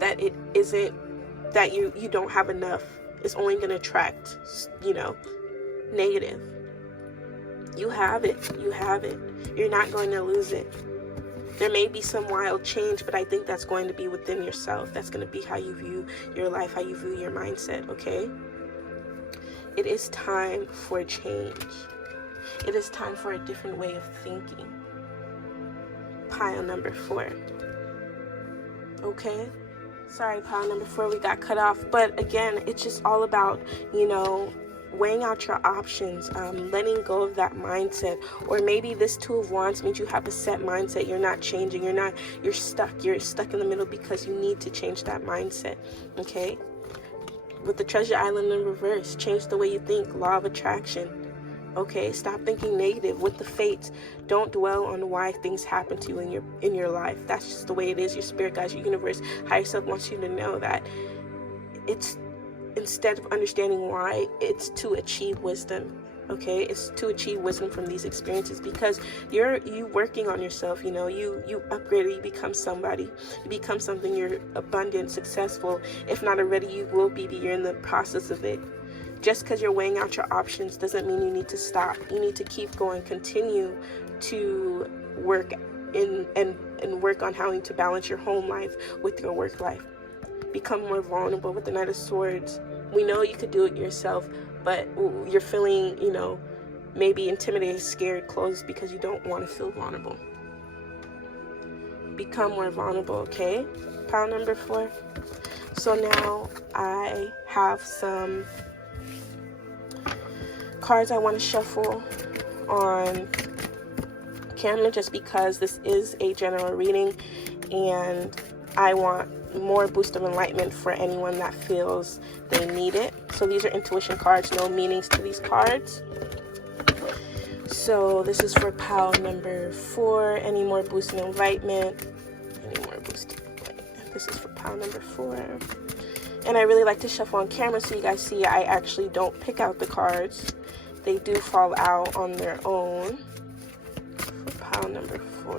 that it isn't, that you don't have enough, is only going to attract, negative. You have it. You're not going to lose it. There may be some wild change, but I think that's going to be within yourself. That's going to be how you view your life, how you view your mindset, okay? It is time for change. It is time for a different way of thinking. Pile number 4. Okay? Sorry, pile number 4, we got cut off. But again, it's just all about, weighing out your options, letting go of that mindset. Or maybe this 2 of Wands means you have a set mindset. You're not changing. You're stuck. You're stuck in the middle because you need to change that mindset. Okay? With the treasure island in reverse, change the way you think. Law of attraction. Okay, stop thinking negative. With the fates, don't dwell on why things happen to you in your life. That's just the way it is. Your spirit guides, your universe, higher self wants you to know that it's, instead of understanding why, it's to achieve wisdom. Okay, it's to achieve wisdom from these experiences, because you working on yourself. You upgrade, you become somebody, you become something. You're abundant, successful. If not already, you will be. You're in the process of it. Just because you're weighing out your options doesn't mean you need to stop. You need to keep going. Continue to work and work on how to balance your home life with your work life. Become more vulnerable with the Knight of Swords. We know you could do it yourself, but you're feeling, maybe intimidated, scared, closed because you don't want to feel vulnerable. Become more vulnerable, okay? Pile number 4. So now I have some cards I want to shuffle on camera, just because this is a general reading and I want more boost of enlightenment for anyone that feels they need it. So these are intuition cards, no meanings to these cards. So this is for pile number 4. Any more boost and enlightenment? This is for pile number 4. And I really like to shuffle on camera so you guys see I actually don't pick out the cards. They do fall out on their own. For pile number 4.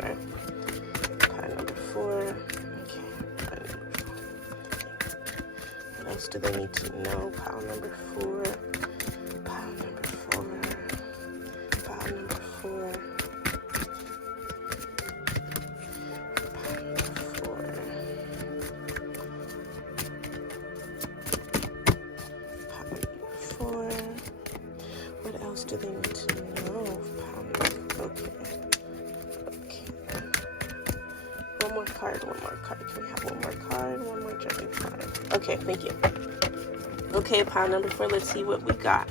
Pile number 4. Okay, pile number 4. What else do they need to know? Pile number 4. Pile number 4. Pile number 4. Pile number 4. Pile number 4. What else do they need to know? Okay. One more card. Can we have one more card? One more jumping card. Okay, thank you. Okay, pile number 4. Let's see what we got.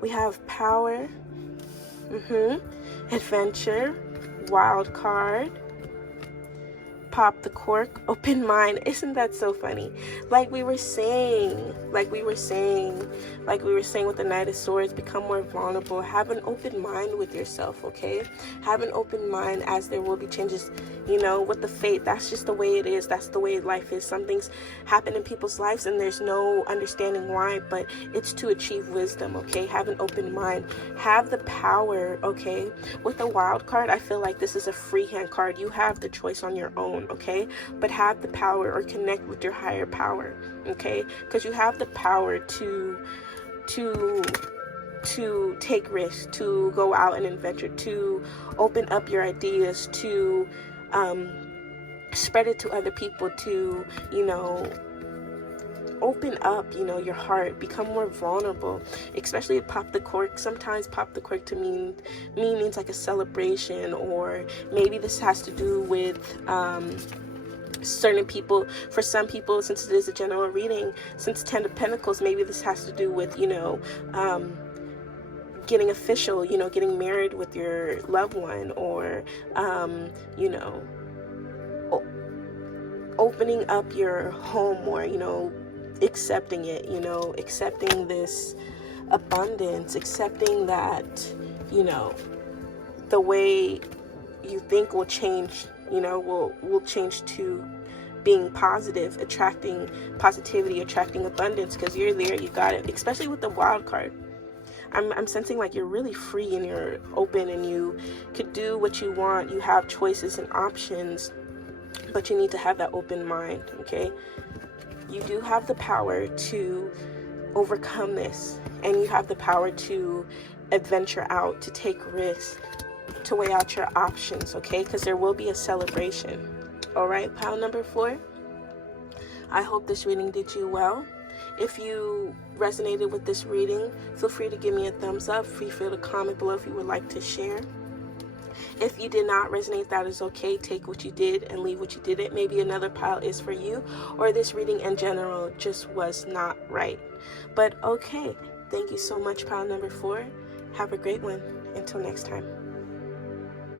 We have power, adventure, wild card, pop the cork, open mind. Isn't that so funny? Like we were saying with the Knight of Swords, become more vulnerable. Have an open mind with yourself, okay? Have an open mind, as there will be changes, with the fate. That's just the way it is. That's the way life is. Some things happen in people's lives and there's no understanding why, but it's to achieve wisdom, okay? Have an open mind. Have the power, okay? With the wild card, I feel like this is a freehand card. You have the choice on your own, okay? But have the power, or connect with your higher power, okay? Because you have the power to take risks, to go out and adventure, to open up your ideas, to spread it to other people, to open up your heart, become more vulnerable. Especially pop the cork. Sometimes pop the cork to me means like a celebration, or maybe this has to do with certain people. For some people, since it is a general reading, since 10 of Pentacles, maybe this has to do with getting official, getting married with your loved one, or opening up your home more, accepting it, accepting this abundance, accepting that the way you think will change, will change to being positive, attracting positivity, attracting abundance, because you're there, you got it. Especially with the wild card, I'm sensing like you're really free and you're open and you could do what you want. You have choices and options, but you need to have that open mind, okay? You do have the power to overcome this, and you have the power to adventure out, to take risks, to weigh out your options, okay? Because there will be a celebration. All right, pile number 4. I hope this reading did you well. If you resonated with this reading, feel free to give me a thumbs up. Feel free to comment below if you would like to share. If you did not resonate, that is okay. Take what you did and leave what you didn't. Maybe another pile is for you, or this reading in general just was not right. But okay, thank you so much, pile number 4. Have a great one. Until next time.